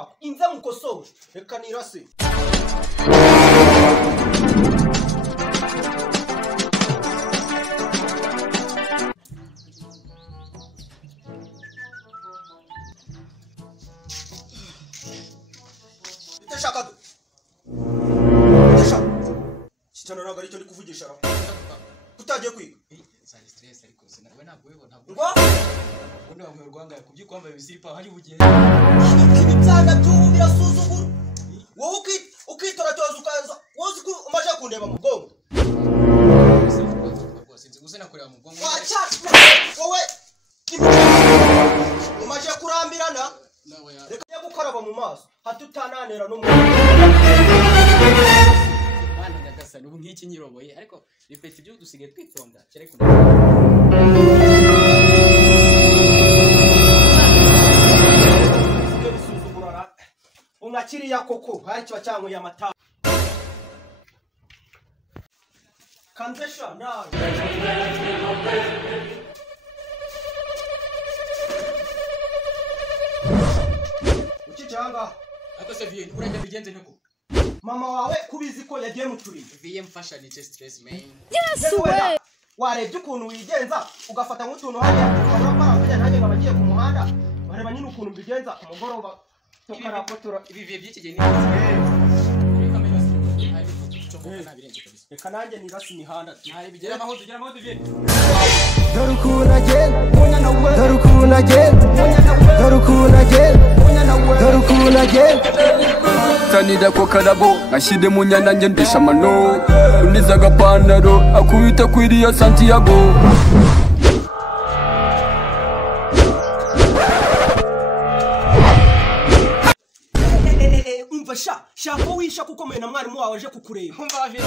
mwako inze mukosore reka nirase itashaka Chitano naga aricyo ndikuvugisha ra kutagiye kwiga sari stress ariko sinawe ntabwo wibona ngo ubundi bamwe rwanga kuby'ikwambaye bisiripa hari bugiye ibitsanga byo birasuzugura wowe ukitora cyoza ukaza wowe umaje kundeba mu bwongo sinzi gusa nakorera mu bwongo wacha wowe umaje kurambirana reka gukaraba mu maso hatutananira no mu Nyagasani ubu nk'iki nyiroboye ariko ripeti ibyo dusigaye twitonda cyane ko bisuzugurara unakiriya koko hari cyo cyangwa ya mata kanzesha nawe ukijanga ariko se vie urajya bigenze niko mama wawe kubizi ko yagiye muturi vie mfasha ni stress man yes we warebye ukuntu wigenza ugafata nk'utuntu hariya ukabura nanjye ngabagiye ku muhanda bareba nyine ukuntu bigenza umugoroba tukarapotora ibi vie by'iki gihe reka nanjye nirasi imihanda ntari bigera amahodo vie Tanida kwa karabo ashide munyana nje ndesha mano uniza gapantaro akubita kwiriya Santiago umva shako wisha kuko mena mwarimu wawe aje kukureba umva vie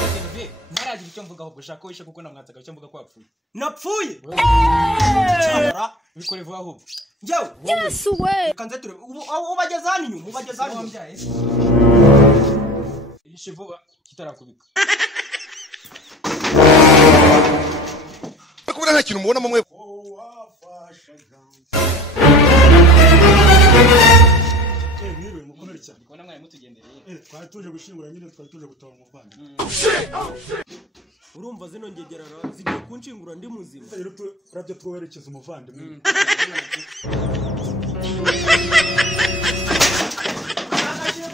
ntaragira icyo mvuga ahubwo shako wisha kuko namwatsaga icyo mvuga ko yapfuye napfuye bikore vuba ahubwo njyewe yes we kanze ture ubageza hano inyuma ubageza hano ishe vuba kitarakubika kubona nta kintu mubona mwe Niwe mukomere cyane. Ndikubona mwari mutugendereye. Twari tuje gushingura nyine twari tuje gutora umuvandi. urumva zino ngegerara zigiye kunshingura ndi muzima Rero turabye twoherekeza umuvandi. Akashimwe